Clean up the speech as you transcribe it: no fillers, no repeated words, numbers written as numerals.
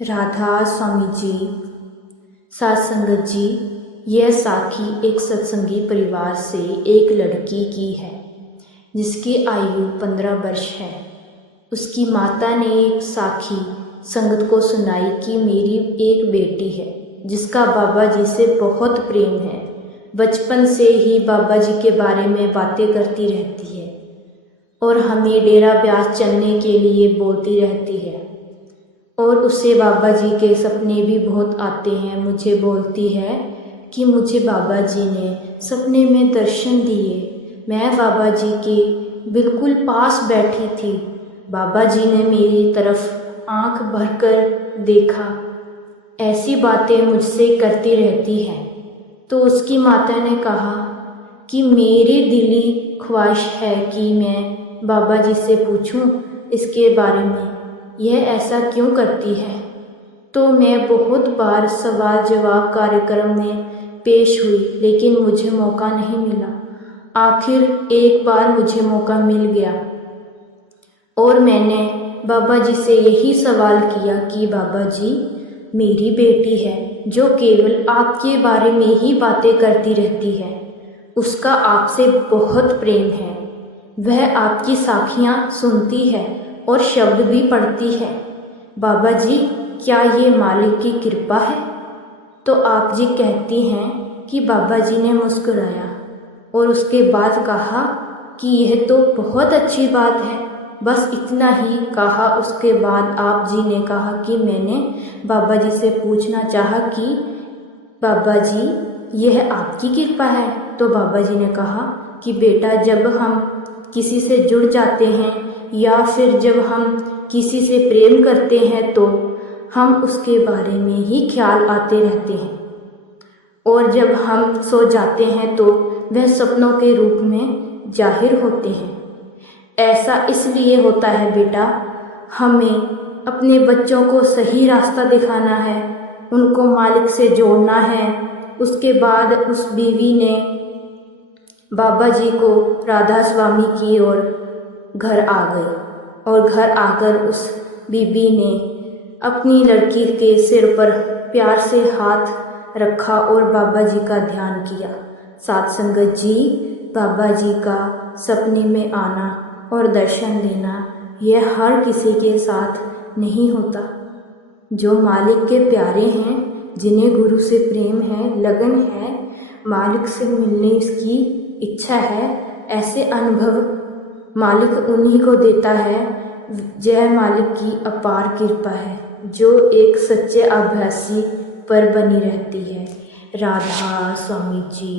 राधा स्वामी जी, साथ संगत जी, यह साखी एक सत्संगी परिवार से एक लड़की की है जिसकी आयु 15 वर्ष है। उसकी माता ने एक साखी संगत को सुनाई कि मेरी एक बेटी है जिसका बाबा जी से बहुत प्रेम है। बचपन से ही बाबा जी के बारे में बातें करती रहती है और हमें डेरा ब्यास चलने के लिए बोलती रहती है और उसे बाबा जी के सपने भी बहुत आते हैं। मुझे बोलती है कि मुझे बाबा जी ने सपने में दर्शन दिए, मैं बाबा जी के बिल्कुल पास बैठी थी, बाबा जी ने मेरी तरफ आंख भरकर देखा। ऐसी बातें मुझसे करती रहती है। तो उसकी माता ने कहा कि मेरी दिली ख्वाहिश है कि मैं बाबा जी से पूछूं इसके बारे में, यह ऐसा क्यों करती है। तो मैं बहुत बार सवाल जवाब कार्यक्रम में पेश हुई लेकिन मुझे मौका नहीं मिला। आखिर एक बार मुझे मौका मिल गया और मैंने बाबा जी से यही सवाल किया कि बाबा जी, मेरी बेटी है जो केवल आपके बारे में ही बातें करती रहती है, उसका आपसे बहुत प्रेम है, वह आपकी साखियाँ सुनती है और शब्द भी पढ़ती है, बाबा जी क्या ये मालिक की कृपा है। तो आप जी कहती हैं कि बाबा जी ने मुस्कुराया और उसके बाद कहा कि यह तो बहुत अच्छी बात है। बस इतना ही कहा। उसके बाद आप जी ने कहा कि मैंने बाबा जी से पूछना चाहा कि बाबा जी यह आपकी कृपा है। तो बाबा जी ने कहा कि बेटा, जब हम किसी से जुड़ जाते हैं या फिर जब हम किसी से प्रेम करते हैं तो हम उसके बारे में ही ख्याल आते रहते हैं और जब हम सो जाते हैं तो वह सपनों के रूप में जाहिर होते हैं। ऐसा इसलिए होता है बेटा, हमें अपने बच्चों को सही रास्ता दिखाना है, उनको मालिक से जोड़ना है। उसके बाद उस बीवी ने बाबा जी को राधा स्वामी की ओर घर आ गई और घर आकर उस बीबी ने अपनी लड़की के सिर पर प्यार से हाथ रखा और बाबा जी का ध्यान किया। साथ संगत जी, बाबा जी का सपने में आना और दर्शन देना यह हर किसी के साथ नहीं होता। जो मालिक के प्यारे हैं, जिन्हें गुरु से प्रेम है, लगन है, मालिक से मिलने की इच्छा है, ऐसे अनुभव मालिक उन्हीं को देता है। जय मालिक की अपार कृपा है जो एक सच्चे अभ्यासी पर बनी रहती है। राधा स्वामी जी।